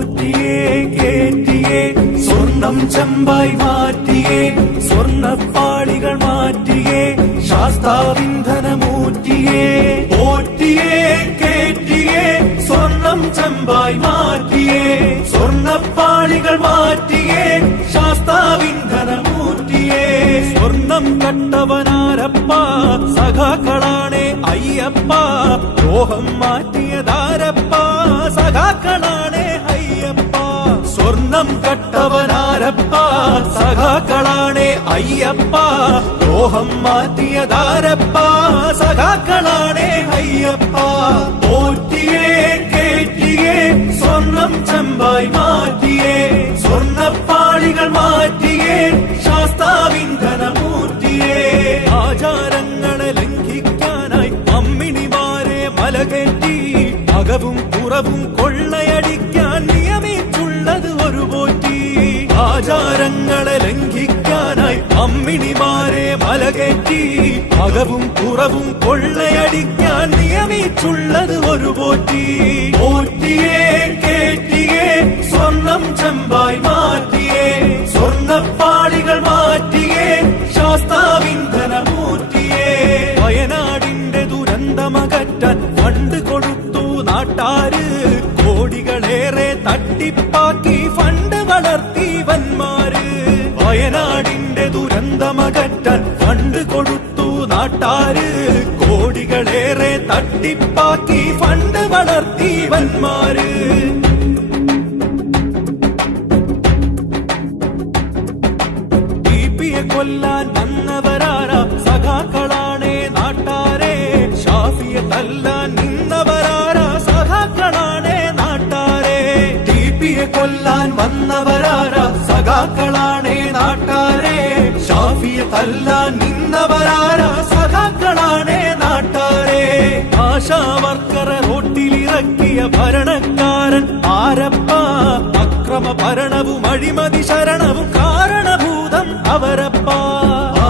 പോറ്റിയേ കേറ്റിയേ സ്വർണം ചെമ്പായി മാറ്റിയേ സ്വർണ്ണപ്പാളികൾ മാറ്റിയേ ശാസ്താവിന്ധനമൂറ്റിയേ പോറ്റിയേ കേറ്റിയേ സ്വർണം ചെമ്പായി മാറ്റിയേ സ്വർണ്ണപ്പാളികൾ മാറ്റിയേ ശാസ്താവിന്ധനമൂറ്റിയേ സ്വർണം കട്ടവനാരപ്പ സഖാക്കളാണേ അയ്യപ്പ ദ്രോഹം മാറ്റിയതാരപ്പ സഖാക്കളാണേ അയ്യപ്പ സ്വർണം കട്ടവനാരപ്പ സഖാക്കളാണേ അയ്യപ്പ ദ്രോഹം മാറ്റിയതാരപ്പ സഖാക്കളാണേ അയ്യപ്പ പോറ്റിയേ കേറ്റിയേ സ്വർണം ചെമ്പായി മാറ്റിയേ സ്വർണ്ണപ്പാളികൾ മാറ്റിയേ ശാസ്താവിന്ധനമൂർത്തിയേ ആചാരങ്ങളെ ലംഘിക്കാനായി അമ്മിണിമാരെ മലകേറ്റി അകവും പുറവും കൊള്ളയടിക്കാൻ നിയമിച്ചുള്ളത് ഒരു പോറ്റി ആചാരങ്ങളെ ലംഘിക്കാനായി അമ്മിണിമാരെ മലകേറ്റി അകവും പുറവും കൊള്ളയടിക്കാൻ നിയമിച്ചുള്ളത് ഒരു പോറ്റി പോറ്റിയേ കേറ്റിയേ സ്വർണം ചെമ്പായി മാറ്റിയേ സ്വർണ്ണപ്പാളികൾ മാറ്റിയേ ശാസ്താവിന്ധനമൂർത്തിയേ വയനാടിന്റെ ദുരന്തമകറ്റാൻ ഫണ്ട് കൊടുത്തു നാട്ടാര് കോടികളേറെ തട്ടിപ്പാക്കി ഫണ്ട് വളർത്തി വന്മാര് വയനാടിന്റെ ദുരന്തമകറ്റാൻ ഫണ്ട് കൊടുത്തു നാട്ടാര് കോടികളേറെ തട്ടിപ്പാക്കി ഫണ്ട് വളർത്തി വന്മാര് കൊല്ലാൻ വന്നവരാര സഖാക്കളാണേ നാട്ടാരെ ഷാഫിയെ തല്ലാൻ നിന്നവരാര സഖാക്കളാണേ നാട്ടാരെ ടിപിയെ കൊല്ലാൻ വന്നവരാര സഖാക്കളാണേ നാട്ടാരെ ഷാഫിയെ തല്ലാൻ നിന്നവരാര സഖാക്കളാണേ നാട്ടാരെ ആശാവർക്കറെ റോട്ടിലിറക്കിയ ഭരണക്കാരൻ ആരപ്പ അക്രമ ഭരണവും അഴിമതി ശരണവും കാരണഭൂതം അവരപ്പ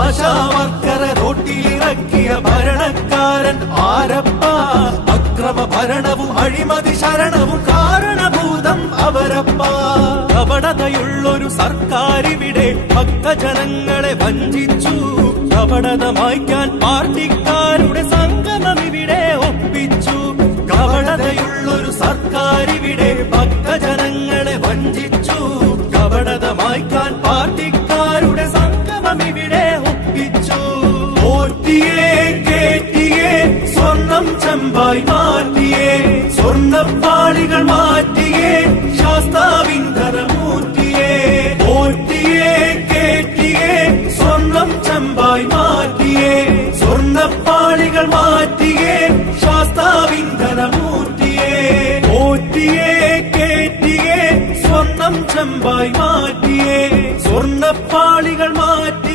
ആശാവർക്കറെ റോട്ടിലിറക്കിയ ഭരണക്കാരൻ ആരപ്പ അക്രമ ഭരണവും അഴിമതി ശരണവും കാരണഭൂതം അവരപ്പ കപടതയുള്ളൊരു സർക്കാരിവിടെ ഭക്തജനങ്ങളെ വഞ്ചിച്ചു കപടത മായ്ക്കാൻ പാർട്ടിക്കാരുടെ സംഗമം ഇവിടെ ഒപ്പിച്ചു കപടതയുള്ളൊരു സർക്കാരിവിടെ ഭക്തജനങ്ങളെ വഞ്ചിച്ചു കപടത മായ്ക്കാൻ പാർട്ടിക്കാരുടെ സംഗമം ഇവിടെ ഒപ്പിച്ചു പോറ്റിയേ കേറ്റിയേ സ്വർണം ചെമ്പായി മാറ്റിയേ സ്വർണ്ണപ്പാളികൾ മാറ്റിയേ ശാസ്താവിന്ധനമൂർത്തിയേ പോറ്റിയേ കേറ്റിയേ സ്വർണം ചെമ്പായി മാറ്റിയേ സ്വർണ്ണപ്പാളികൾ മാറ്റിയേ ശാസ്താവിന്ധനമൂർത്തിയേ പോറ്റിയേ കേറ്റിയേ സ്വർണം ചെമ്പായി മാറ്റിയേ സ്വർണ്ണപ്പാളികൾ മാറ്റി